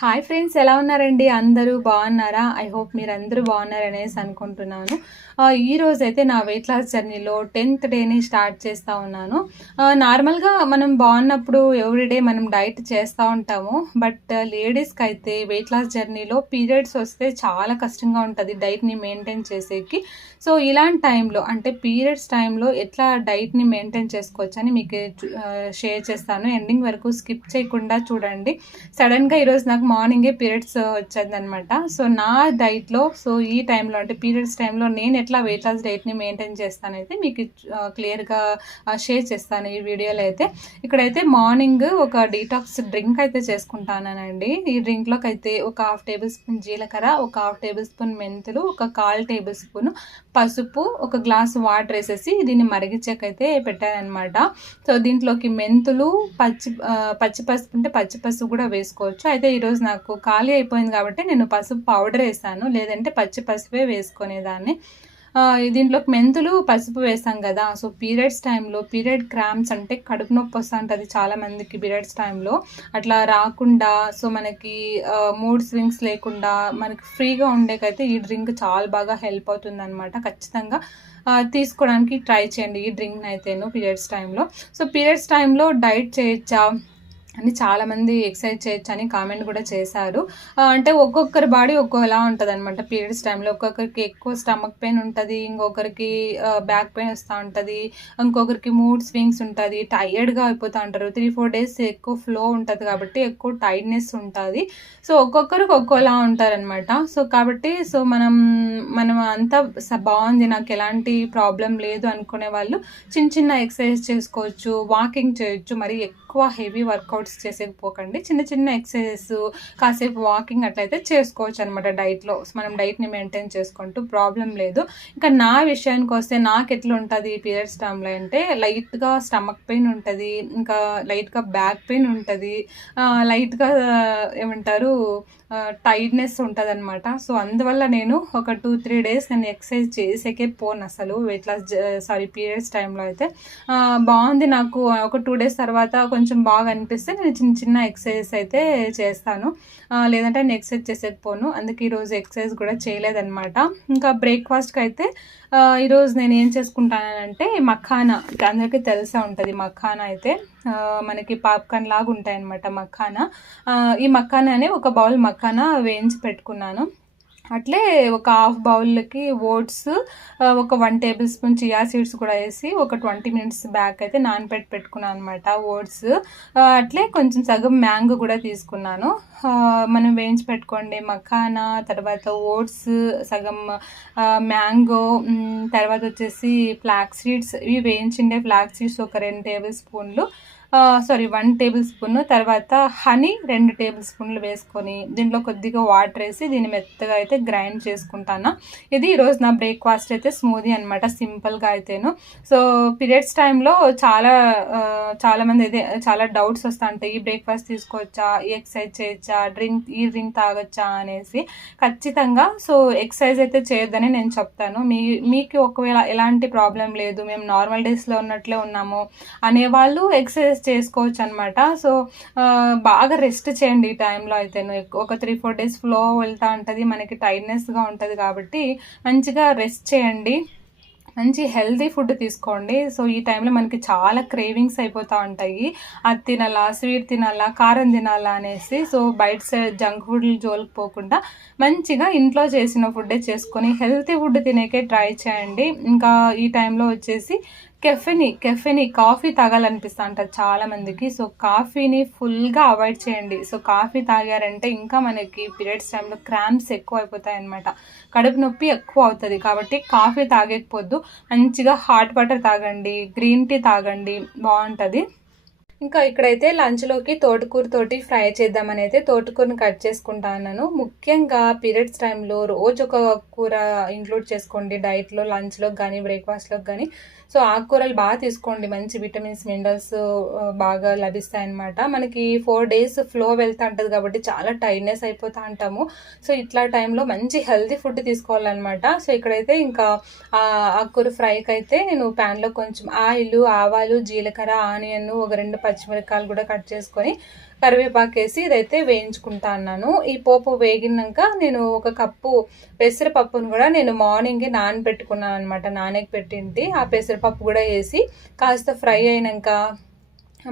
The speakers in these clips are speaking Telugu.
హాయ్ ఫ్రెండ్స్, ఎలా ఉన్నారండి? అందరూ బాగున్నారా? ఐ హోప్ మీరందరూ బాగున్నారనేసి అనుకుంటున్నాను. ఈరోజు అయితే నా వెయిట్ లాస్ జర్నీలో 10th డేని స్టార్ట్ చేస్తూ ఉన్నాను. నార్మల్గా మనం బాగున్నప్పుడు ఎవ్రీడే మనం డైట్ చేస్తూ ఉంటాము. బట్ లేడీస్కి అయితే వెయిట్ లాస్ జర్నీలో పీరియడ్స్ వస్తే చాలా కష్టంగా ఉంటుంది డైట్ని మెయింటైన్ చేసేకి. సో ఇలాంటి టైంలో అంటే పీరియడ్స్ టైంలో ఎట్లా డైట్ని మెయింటైన్ చేసుకోవచ్చు అని మీకు షేర్ చేస్తాను. ఎండింగ్ వరకు స్కిప్ చేయకుండా చూడండి. సడన్గా ఈరోజు నాకు మార్నింగే పీరియడ్స్ వచ్చేదనమాట. సో నా డైట్లో ఈ టైంలో అంటే పీరియడ్స్ టైంలో నేను ఎట్లా వెయిట్ లాస్ డైట్ని మెయింటైన్ చేస్తానైతే మీకు క్లియర్గా షేర్ చేస్తాను ఈ వీడియోలో. అయితే ఇక్కడైతే మార్నింగ్ ఒక డీటాక్స్ డ్రింక్ అయితే చేసుకుంటానండి. ఈ డ్రింక్లోకి అయితే ఒక 1/2 టేబుల్ స్పూన్ జీలకర్ర, ఒక 1/2 టేబుల్ స్పూన్ మెంతులు, ఒక 1/4 టేబుల్ స్పూన్ పసుపు, ఒక గ్లాస్ వాటర్ వేసేసి దీన్ని మరిగించకైతే పెట్టానమాట. సో దీంట్లోకి మెంతులు, పచ్చి పసుపు ఉంటే పచ్చి పసుపు కూడా వేసుకోవచ్చు. అయితే ఈరోజు నాకు ఖాళీ అయిపోయింది కాబట్టి నేను పసుపు పౌడర్ వేసాను, లేదంటే పచ్చి పసుపే వేసుకునేదాన్ని. దీంట్లోకి మెంతులు, పసుపు వేసాం కదా. సో పీరియడ్స్ టైంలో పీరియడ్ క్రాంప్స్ అంటే కడుపు నొప్పి వస్తూ ఉంటుంది చాలామందికి పీరియడ్స్ టైంలో. అట్లా రాకుండా సో మనకి మూడ్ స్వింగ్స్ లేకుండా మనకి ఫ్రీగా ఉండేకైతే ఈ డ్రింక్ చాలా బాగా హెల్ప్ అవుతుంది అనమాట. ఖచ్చితంగా తీసుకోవడానికి ట్రై చేయండి ఈ డ్రింక్ని అయితేను పీరియడ్స్ టైంలో. సో పీరియడ్స్ టైంలో డైట్ చేయొచ్చా అని చాలామంది ఎక్సర్సైజ్ చేయొచ్చు అని కామెంట్ కూడా చేశారు. అంటే ఒక్కొక్కరి బాడీ ఒక్కోలా ఉంటుంది అనమాట. పీరియడ్స్ టైంలో ఒక్కొక్కరికి ఎక్కువ స్టమక్ పెయిన్ ఉంటుంది, ఇంకొకరికి బ్యాక్ పెయిన్ వస్తూ ఉంటుంది, ఇంకొకరికి మూడ్ స్వింగ్స్ ఉంటుంది, టైర్డ్గా అయిపోతూ ఉంటారు. 3-4 డేస్ ఎక్కువ ఫ్లో ఉంటుంది కాబట్టి ఎక్కువ టైర్డ్నెస్ ఉంటుంది. సో ఒక్కొక్కరికి ఒక్కోలా ఉంటారనమాట. సో కాబట్టి మనం అంతా బాగుంది, నాకు ఎలాంటి ప్రాబ్లం లేదు అనుకునే వాళ్ళు చిన్న చిన్న ఎక్సర్సైజ్ చేసుకోవచ్చు, వాకింగ్ చేయొచ్చు. మరి ఎక్కువ హెవీ వర్కౌట్స్ చేసేకపోకండి, చిన్న చిన్న ఎక్సర్సైజెస్, కాసేపు వాకింగ్ అట్లయితే చేసుకోవచ్చు అనమాట. డైట్లో మనం డైట్ని మెయింటైన్ చేసుకుంటూ ప్రాబ్లం లేదు. ఇంకా నా విషయానికి వస్తే నాకు ఎట్లా ఉంటుంది పీరియడ్స్ టైంలో అంటే లైట్గా స్టమక్ పెయిన్ ఉంటుంది, ఇంకా లైట్గా బ్యాక్ పెయిన్ ఉంటుంది, లైట్గా ఏమంటారు టైర్డ్నెస్ ఉంటుంది అనమాట. సో అందువల్ల నేను ఒక 2-3 డేస్ నేను ఎక్సర్సైజ్ చేసేకే పోను అసలు వెయిట్ లాస్ పీరియడ్స్ టైంలో అయితే. బాగుంది, నాకు ఒక 2 డేస్ తర్వాత కొంచెం బాగా అనిపిస్తే నేను చిన్న చిన్న ఎక్సర్సైజెస్ అయితే చేస్తాను, లేదంటే నేను ఎక్సర్సైజ్ చేసేకపోను. అందుకే ఈరోజు ఎక్సర్సైజ్ కూడా చేయలేదన్నమాట. ఇంకా బ్రేక్ఫాస్ట్కి అయితే ఈరోజు నేను ఏం చేసుకుంటానంటే మఖానా, అందరికీ తెలిసే ఉంటుంది. మఖానా అయితే మనకి పాప్కార్న్ లాగా ఉంటాయి అన్నమాట మఖానా. ఈ మఖానాని ఒక బౌల్ మఖానా వేయించి పెట్టుకున్నాను. అట్లే ఒక 1/2 బౌల్కి ఓట్స్, ఒక 1 టేబుల్ స్పూన్ చియా సీడ్స్ కూడా వేసి ఒక 20 మినిట్స్ బ్యాక్ అయితే పెట్టుకున్నాను అనమాట ఓట్స్. అట్లే కొంచెం సగం మ్యాంగో కూడా తీసుకున్నాను. మనం వేయించి పెట్టుకోండి మఖానా, తర్వాత ఓట్స్, సగం మ్యాంగో, తర్వాత వచ్చేసి ఫ్లాక్స్ సీడ్స్. ఇవి వేయించిండే ఫ్లాక్స్ సీడ్స్ ఒక 2 టేబుల్ స్పూన్లు, 1 టేబుల్ స్పూన్, తర్వాత హనీ 2 టేబుల్ స్పూన్లు వేసుకొని దీంట్లో కొద్దిగా వాటర్ వేసి దీన్ని మెత్తగా అయితే గ్రైండ్ చేసుకుంటాను. ఇది ఈరోజు నా బ్రేక్ఫాస్ట్ అయితే స్మూదీ అనమాట, సింపుల్గా అయితేను. సో పీరియడ్స్ టైంలో చాలామంది అయితే చాలా డౌట్స్ వస్తూ ఉంటాయి, ఈ బ్రేక్ఫాస్ట్ తీసుకోవచ్చా, ఈ ఎక్సర్సైజ్ చేయొచ్చా, ఈ డ్రింక్ తాగొచ్చా అనేసి. ఖచ్చితంగా ఎక్సర్సైజ్ అయితే చేయొద్దని నేను చెప్తాను. మీకు ఒకవేళ ఎలాంటి ప్రాబ్లం లేదు, మేము నార్మల్ డేస్లో ఉన్నట్లే ఉన్నాము అనేవాళ్ళు ఎక్సర్సైజ్ చేసుకోవచ్చు అనమాట. సో బాగా రెస్ట్ చేయండి ఈ టైంలో అయితే. ఒక 3-4 డేస్ ఫ్లో వెళ్తూ ఉంటుంది, మనకి టైర్డ్నెస్గా ఉంటుంది కాబట్టి మంచిగా రెస్ట్ చేయండి, మంచి హెల్తీ ఫుడ్ తీసుకోండి. సో ఈ టైంలో మనకి చాలా క్రేవింగ్స్ అయిపోతూ ఉంటాయి, అది తినాలా, స్వీట్ తినాలా, కారం తినాలా అనేసి. సో బయట జంక్ ఫుడ్ జోలికి పోకుండా మంచిగా ఇంట్లో చేసిన ఫుడ్డే చేసుకొని హెల్తీ ఫుడ్ తినేకే ట్రై చేయండి. ఇంకా ఈ టైంలో వచ్చేసి కెఫెని కాఫీ తాగాలనిపిస్తూ ఉంటుంది చాలామందికి. సో కాఫీని ఫుల్గా అవాయిడ్ చేయండి. సో కాఫీ తాగారంటే ఇంకా మనకి పీరియడ్స్ టైంలో క్రాంప్స్ ఎక్కువ అయిపోతాయి అనమాట, కడుపు నొప్పి ఎక్కువ అవుతుంది. కాబట్టి కాఫీ తాగకపోద్దు, మంచిగా హాట్ వాటర్ తాగండి, గ్రీన్ టీ తాగండి, బాగుంటుంది. ఇంకా ఇక్కడైతే లంచ్లోకి తోటకూరతోటి ఫ్రై చేద్దామని అయితే తోటకూరని కట్ చేసుకుంటాను. ముఖ్యంగా పీరియడ్స్ టైంలో రోజు ఒక కూర ఇంక్లూడ్ చేసుకోండి డైట్లో, లంచ్లో కానీ బ్రేక్ఫాస్ట్లోకి కానీ. సో ఆకుకూరలు బాగా తీసుకోండి, మంచి విటమిన్స్, మినరల్స్ బాగా లభిస్తాయి అన్నమాట. మనకి 4 డేస్ ఫ్లో వెళ్తూ ఉంటుంది కాబట్టి చాలా టైర్డ్నెస్ అయిపోతూ ఉంటాము. సో ఇట్లా టైంలో మంచి హెల్తీ ఫుడ్ తీసుకోవాలన్నమాట. సో ఇక్కడైతే ఇంకా ఆకుకూర ఫ్రైకి అయితే నేను ప్యాన్లో కొంచెం ఆయిల్, ఆవాలు, జీలకర్ర, ఆనియన్, ఒక 2 పచ్చిమిరపకాయలు కూడా కట్ చేసుకొని కరివేపాకు వేసి ఇదైతే వేయించుకుంటా అన్నాను. ఈ పోపు వేగినాక నేను ఒక కప్పు పెసరపప్పును కూడా నేను మార్నింగే నానబెట్టుకున్నాను అనమాట. నానకి పెట్టింటి ఆ పెసరపప్పు కూడా వేసి కాస్త ఫ్రై అయినాక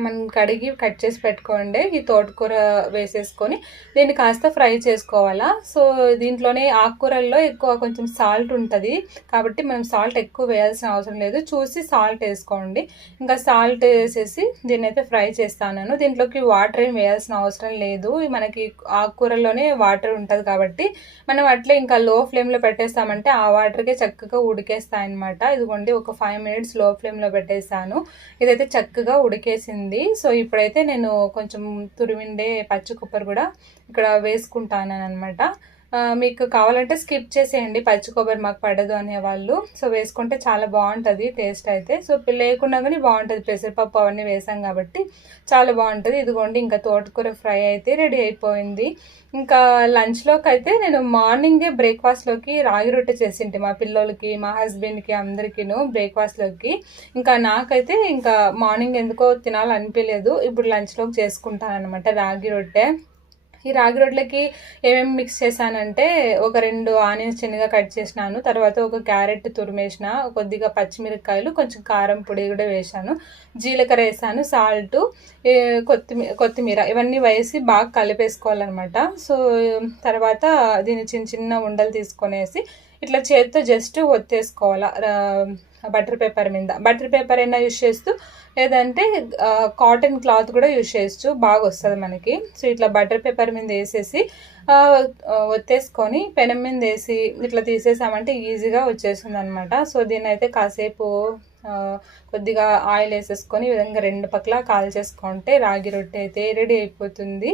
మనం కడిగి కట్ చేసి పెట్టుకోండి. ఈ తోటకూర వేసేసుకొని దీన్ని కాస్త ఫ్రై చేసుకోవాలా. సో దీంట్లోనే ఆకుకూరల్లో ఎక్కువ కొంచెం సాల్ట్ ఉంటుంది కాబట్టి మనం సాల్ట్ ఎక్కువ వేయాల్సిన అవసరం లేదు, చూసి సాల్ట్ వేసుకోండి. ఇంకా సాల్ట్ వేసేసి దీన్ని అయితే ఫ్రై చేస్తాను. దీంట్లోకి వాటర్ ఏం వేయాల్సిన అవసరం లేదు, మనకి ఆకుకూరల్లోనే వాటర్ ఉంటుంది కాబట్టి మనం అట్లే ఇంకా లో ఫ్లేమ్లో పెట్టేస్తామంటే ఆ వాటర్కే చక్కగా ఉడికేస్తాయి అనమాట. ఇదిగోండి ఒక 5 minutes లో ఫ్లేమ్లో పెట్టేస్తాను. ఇదైతే చక్కగా ఉడికేసింది. సో ఇప్పుడైతే నేను కొంచెం తురిమిండే పచ్చి కొబ్బరి కూడా ఇక్కడ వేసుకుంటాను అనమాట. మీకు కావాలంటే స్కిప్ చేసేయండి, పచ్చి కొబ్బరి మాకు పడదు అనేవాళ్ళు. సో వేసుకుంటే చాలా బాగుంటుంది టేస్ట్ అయితే. సో లేకుండా కానీ బాగుంటుంది, పెసరపప్పు అవన్నీ వేసాం కాబట్టి చాలా బాగుంటుంది. ఇదిగోండి ఇంకా తోటకూర ఫ్రై అయితే రెడీ అయిపోయింది. ఇంకా లంచ్లోకి అయితే నేను మార్నింగే బ్రేక్ఫాస్ట్లోకి రాగి రొట్టె చేసింటి మా పిల్లలకి, మా హస్బెండ్కి, అందరికీను బ్రేక్ఫాస్ట్లోకి. ఇంకా నాకైతే ఇంకా మార్నింగ్ ఎందుకో తినాలనిపించలేదు, ఇప్పుడు లంచ్లోకి చేసుకుంటాను అనమాట రాగి రొట్టె. ఈ రాగి రొట్టెలకి ఏమేమి మిక్స్ చేశానంటే ఒక 2 ఆనియన్స్ చిన్నగా కట్ చేసినాను, తర్వాత ఒక క్యారెట్ తురిమేసిన, కొద్దిగా పచ్చిమిరపకాయలు, కొంచెం కారం పొడి కూడా వేసాను, జీలకర్ర వేసాను, సాల్ట్, కొత్తిమీర ఇవన్నీ వేసి బాగా కలిపేసుకోవాలన్నమాట. సో తర్వాత దీన్ని చిన్న చిన్న ఉండలు తీసుకొనేసి ఇట్లా చేతితో జస్ట్ ఒత్తేసుకోవాలా బటర్ పేపర్ మీద. బటర్ పేపర్ అయినా యూజ్ చేస్తూ లేదంటే కాటన్ క్లాత్ కూడా యూజ్ చేయొచ్చు, బాగా వస్తుంది మనకి. సో ఇట్లా బటర్ పేపర్ మీద వేసేసి ఒత్తేసుకొని పెనం మీద వేసి ఇట్లా తీసేసామంటే ఈజీగా వచ్చేస్తుంది అనమాట. సో దీన్ని అయితే కాసేపు కొద్దిగా ఆయిల్ వేసేసుకొని ఈ విధంగా 2 పక్కల కాల్చేసుకుంటే రాగి రొట్టె అయితే రెడీ అయిపోతుంది.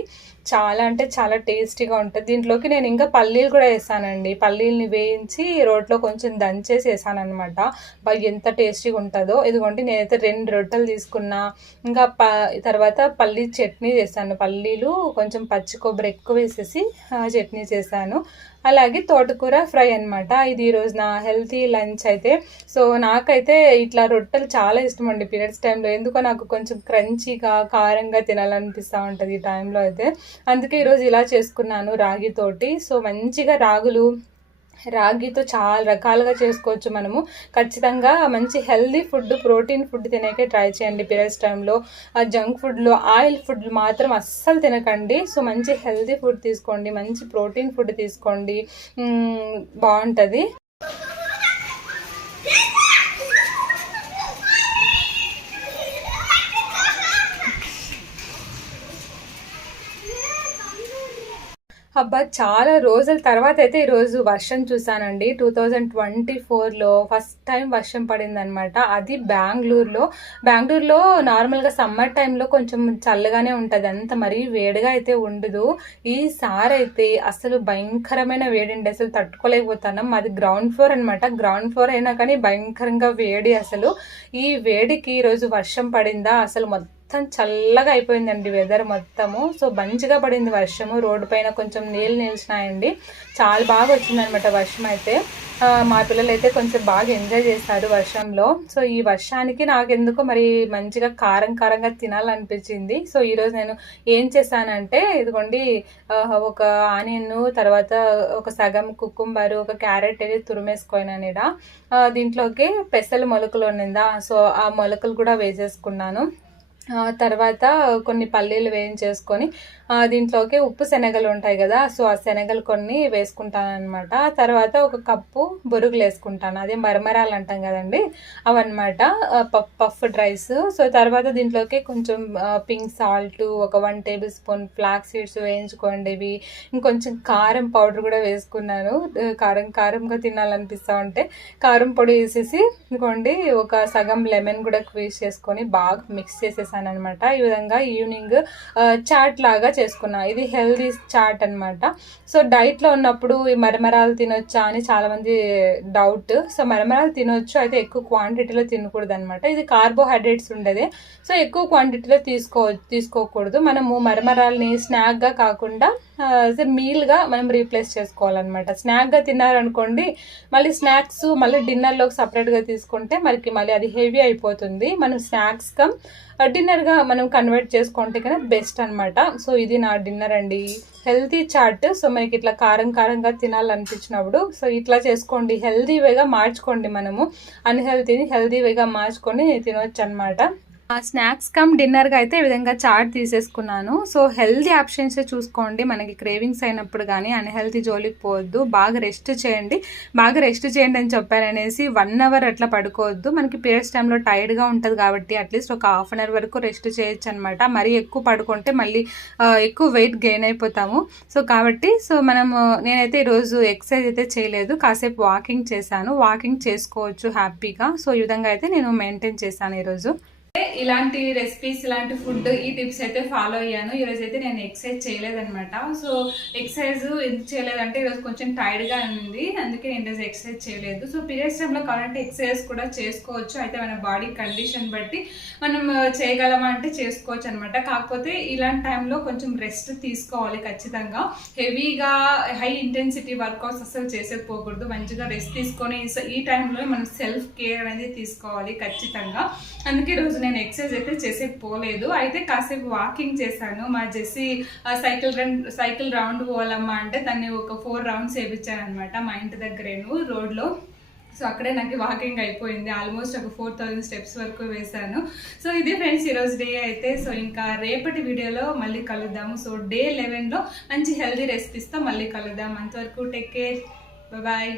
చాలా అంటే చాలా టేస్టీగా ఉంటుంది. దీంట్లోకి నేను ఇంకా పల్లీలు కూడా వేసానండి, పల్లీల్ని వేయించి రోట్లో కొంచెం దంచేసి వేసాను అనమాట. బాగా ఎంత టేస్టీగా ఉంటుందో. ఇదిగోండి నేనైతే 2 రొట్టెలు తీసుకున్నా. ఇంకా తర్వాత పల్లీ చట్నీ చేశాను, పల్లీలు కొంచెం పచ్చి కొబ్బరి ఎక్కువ వేసేసి చట్నీ చేశాను. అలాగే తోటకూర ఫ్రై అనమాట. ఇది ఈరోజు నా హెల్తీ లంచ్ అయితే. సో నాకైతే ఇట్లా రొట్టెలు చాలా ఇష్టం అండి పీరియడ్స్ టైంలో. ఎందుకో నాకు కొంచెం క్రంచీగా కారంగా తినాలనిపిస్తూ ఉంటుంది ఈ టైంలో అయితే. అందుకే ఈరోజు ఇలా చేసుకున్నాను రాగితోటి. సో మంచిగా రాగితో చాలా రకాలుగా చేసుకోవచ్చు మనము. ఖచ్చితంగా మంచి హెల్దీ ఫుడ్, ప్రోటీన్ ఫుడ్ తినేకే ట్రై చేయండి పీరియడ్స్ టైంలో. జంక్ ఫుడ్లో ఆయిల్ ఫుడ్ మాత్రం అస్సలు తినకండి. సో మంచి హెల్దీ ఫుడ్ తీసుకోండి, మంచి ప్రోటీన్ ఫుడ్ తీసుకోండి, బాగుంటుంది. అబ్బా చాలా రోజుల తర్వాత అయితే ఈరోజు వర్షం చూసానండి. 2024లో ఫస్ట్ టైం వర్షం పడిందనమాట. అది బెంగళూరులో నార్మల్గా సమ్మర్ టైంలో కొంచెం చల్లగానే ఉంటుంది, అంత మరీ వేడిగా అయితే ఉండదు. ఈసారి అయితే అసలు భయంకరమైన వేడండి, అసలు తట్టుకోలేకపోతున్నాం. మాది గ్రౌండ్ ఫ్లోర్ అనమాట. గ్రౌండ్ ఫ్లోర్ అయినా కానీ భయంకరంగా వేడి. అసలు ఈ వేడికి ఈరోజు వర్షం పడిందా, అసలు మొత్తం చల్లగా అయిపోయిందండి వెదర్ మొత్తము. సో మంచిగా పడింది వర్షము, రోడ్డు పైన కొంచెం నీళ్ళు నిలిచినాయండి. చాలా బాగా వచ్చిందనమాట వర్షం అయితే. మా పిల్లలు అయితే కొంచెం బాగా ఎంజాయ్ చేశారు వర్షంలో. సో ఈ వర్షానికి నాకెందుకో మరి మంచిగా కారంగా తినాలనిపించింది. సో ఈరోజు నేను ఏం చేశానంటే ఇదిగోండి ఒక ఆనియన్, తర్వాత ఒక సగం కుకుంబరు, ఒక క్యారెట్ అనేది తురిమేసుకోయినాను. దీంట్లోకి పెసలు మొలకలు ఉన్నిందా, సో ఆ మొలకలు కూడా వేసేసుకున్నాను. తర్వాత కొన్ని పల్లీలు వేయించేసుకొని దీంట్లోకి ఉప్పు శనగలు ఉంటాయి కదా, సో ఆ శనగలు కొన్ని వేసుకుంటాను అనమాట. తర్వాత ఒక కప్పు బొరుగులు వేసుకుంటాను, అదే మరమరాలు అంటాం కదండి అవన్నమాట, పఫ్డ్ రైస్. సో తర్వాత దీంట్లోకి కొంచెం పింక్ సాల్ట్, ఒక 1 tablespoon స్పూన్ ఫ్లాక్స్ సీడ్స్ వేయించుకోండి. ఇంకొంచెం కారం పౌడర్ కూడా వేసుకున్నాను, కారంగా తినాలనిపిస్తూ ఉంటే కారం పొడి వేసేసి ఇంకోండి ఒక సగం లెమన్ కూడా క్వీజ్ చేసుకొని బాగా మిక్స్ చేసేసాను అనమాట. ఈ విధంగా ఈవినింగ్ చాట్ లాగా చేసుకున్నా. ఇది హెల్దీ చాట్ అనమాట. సో డైట్లో ఉన్నప్పుడు ఈ మరమరాలు తినొచ్చా అని చాలా మంది డౌట్. సో మరమరాలు తినొచ్చు, అయితే ఎక్కువ క్వాంటిటీలో తినకూడదు అనమాట. ఇది కార్బోహైడ్రేట్స్ ఉండేది, సో ఎక్కువ క్వాంటిటీలో తీసుకోకూడదు. మనము మరమరాలని స్నాక్గా కాకుండా మీల్గా మనం రీప్లేస్ చేసుకోవాలన్నమాట. స్నాక్గా తిన్నారనుకోండి, మళ్ళీ స్నాక్స్ మళ్ళీ డిన్నర్లోకి సపరేట్గా తీసుకుంటే మళ్ళీ అది హెవీ అయిపోతుంది. మనం స్నాక్స్ కమ్ డిన్నర్గా మనం కన్వర్ట్ చేసుకుంటే కన్నా బెస్ట్ అనమాట. సో ఇది నా డిన్నర్ అండి, హెల్తీ చాట్. సో మనకి ఇట్లా కారంగా తినాలనిపించినప్పుడు సో ఇట్లా చేసుకోండి, హెల్తీ వేగా మార్చుకోండి. మనము అన్హెల్తీని హెల్తీ వేగా మార్చుకొని తినొచ్చు అనమాట. స్నాక్స్ కమ్ డిన్నర్గా అయితే ఈ విధంగా చాట్ తీసేసుకున్నాను. సో హెల్తీ ఆప్షన్స్ చూసుకోండి, మనకి క్రేవింగ్స్ అయినప్పుడు కానీ అన్హెల్తీ జోలికి పోవద్దు. బాగా రెస్ట్ చేయండి అని చెప్పారనేసి 1 అవర్ అట్లా పడుకోవద్దు. మనకి పీరియడ్స్ టైంలో టైర్డ్గా ఉంటుంది కాబట్టి అట్లీస్ట్ ఒక హాఫ్ అన్ అవర్ వరకు రెస్ట్ చేయొచ్చు అనమాట. మరీ ఎక్కువ పడుకుంటే మళ్ళీ ఎక్కువ వెయిట్ గెయిన్ అయిపోతాము. సో కాబట్టి నేనైతే ఈరోజు ఎక్సర్సైజ్ అయితే చేయలేదు, కాసేపు వాకింగ్ చేశాను. వాకింగ్ చేసుకోవచ్చు హ్యాపీగా. సో ఈ విధంగా అయితే నేను మెయింటైన్ చేశాను ఈరోజు. ఇలాంటి రెసిపీస్, ఇలాంటి ఫుడ్, ఈ టిప్స్ అయితే ఫాలో అయ్యాను. ఈరోజు అయితే నేను ఎక్సర్సైజ్ చేయలేదనమాట. సో ఎక్సర్సైజ్ ఎందుకు చేయలేదంటే ఈరోజు కొంచెం టైర్డ్గా ఉంది, అందుకే నేను ఈరోజు ఎక్సర్సైజ్ చేయలేదు. సో పీరియడ్స్ టైంలో కావాలంటే ఎక్సర్సైజ్ కూడా చేసుకోవచ్చు, అయితే మన బాడీ కండిషన్ బట్టి మనం చేయగలమా అంటే చేసుకోవచ్చు అనమాట. కాకపోతే ఇలాంటి టైంలో కొంచెం రెస్ట్ తీసుకోవాలి ఖచ్చితంగా. హెవీగా హై ఇంటెన్సిటీ వర్కౌట్స్ అసలు చేసేపోకూడదు. మంచిగా రెస్ట్ తీసుకొని ఈ టైంలో మనం సెల్ఫ్ కేర్ అనేది తీసుకోవాలి ఖచ్చితంగా. అందుకే ఈరోజు నేను ఎక్సర్సైజ్ అయితే చేసేపోలేదు, అయితే కాసేపు వాకింగ్ చేశాను. మా జెస్సీ సైకిల్ రౌండ్ పోవాలమ్మా అంటే దాన్ని ఒక 4 రౌండ్స్ వేయించాను అనమాట మా ఇంటి దగ్గరేను రోడ్లో. సో అక్కడే నాకు వాకింగ్ అయిపోయింది, ఆల్మోస్ట్ ఒక 4000 స్టెప్స్ వరకు వేశాను. సో ఇదే ఫ్రెండ్స్ ఈరోజు డే అయితే. సో ఇంకా రేపటి వీడియోలో మళ్ళీ కలుద్దాము. సో డే 11లో మంచి హెల్దీ రెసిపీస్తో మళ్ళీ కలుద్దాం. అంతవరకు టేక్ కేర్, బాయ్.